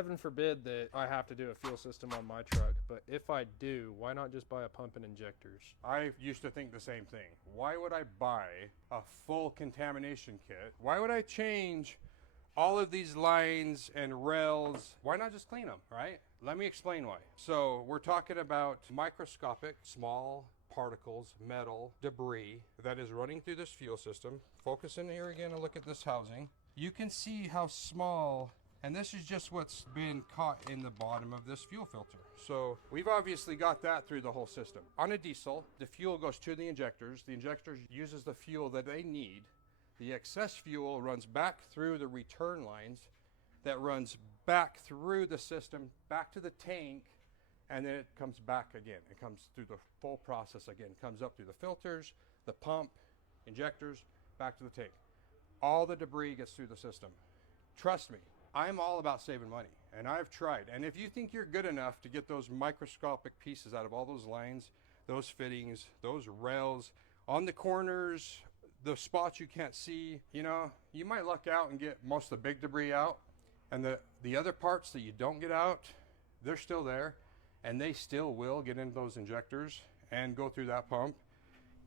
heaven forbid that I have to do a fuel system on my truck, but if I do, why not just buy a pump and injectors? I used to think the same thing. Why would I buy a full contamination kit? Why would I change all of these lines and rails? Why not just clean them, right? Let me explain why. So we're talking about microscopic, small particles, metal, debris that is running through this fuel system. Focus in here again and look at this housing. You can see how small, and this is just what's been caught in the bottom of this fuel filter. So we've obviously got that through the whole system. On a diesel, the fuel goes to the injectors. The injectors uses the fuel that they need. The excess fuel runs back through the return lines that runs back through the system, back to the tank, and then it comes back again. It comes through the full process again. It comes up through the filters, the pump, injectors, back to the tank. All the debris gets through the system. Trust me, I'm all about saving money, and I've tried. And if you think you're good enough to get those microscopic pieces out of all those lines, those fittings, those rails, on the corners, the spots you can't see, you know, you might luck out and get most of the big debris out, and the other parts that you don't get out, they're still there, and they still will get into those injectors and go through that pump.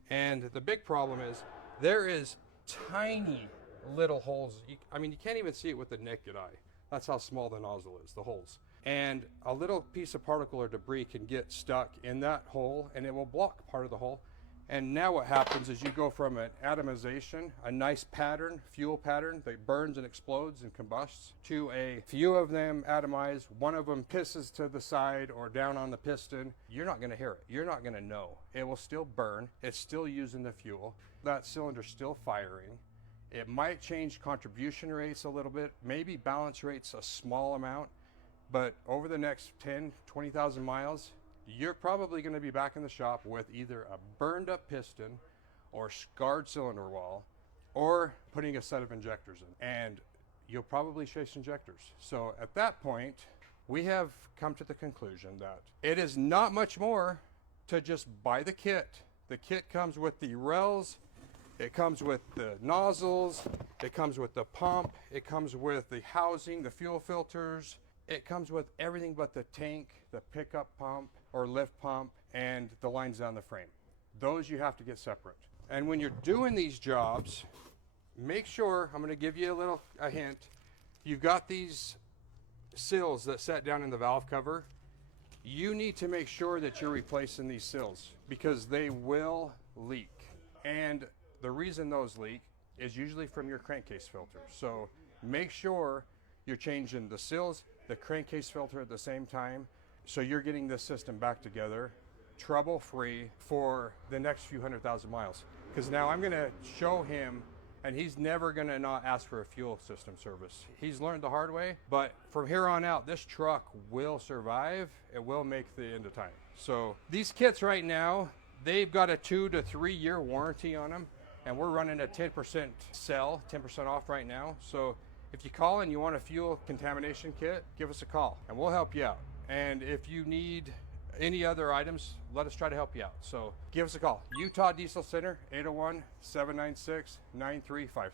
And the big problem is there is tiny little holes. I mean, you can't even see it with the naked eye. That's how small the nozzle is, the holes. And a little piece of particle or debris can get stuck in that hole, and it will block part of the hole. And now what happens is you go from an atomization, a nice pattern, fuel pattern that burns and explodes and combusts, to a few of them atomized, one of them pisses to the side or down on the piston. You're not gonna hear it. You're not gonna know. It will still burn. It's still using the fuel. That cylinder's still firing. It might change contribution rates a little bit, maybe balance rates a small amount, but over the next 10, 20,000 miles, you're probably going to be back in the shop with either a burned up piston or scarred cylinder wall, or putting a set of injectors in, and you'll probably chase injectors. So at that point, we have come to the conclusion that it is not much more to just buy the kit. The kit comes with the rails, it comes with the nozzles, it comes with the pump, it comes with the housing, the fuel filters, it comes with everything but the tank, the pickup pump or lift pump, and the lines down the frame. Those you have to get separate. And when you're doing these jobs, make sure, I'm gonna give you a hint, you've got these sills that set down in the valve cover. You need to make sure that you're replacing these sills because they will leak. And the reason those leak is usually from your crankcase filter. So make sure you're changing the sills, the crankcase filter at the same time, so you're getting this system back together trouble-free for the next few 100,000 miles. Because now I'm gonna show him, and he's never gonna not ask for a fuel system service. He's learned the hard way, but from here on out, this truck will survive. It will make the end of time. So these kits right now, they've got a 2 to 3 year warranty on them, and we're running a 10% sell, 10% off right now. So if you call and you want a fuel contamination kit, give us a call and we'll help you out. And if you need any other items, let us try to help you out. So give us a call. Utah Diesel Center, 801-796-9353.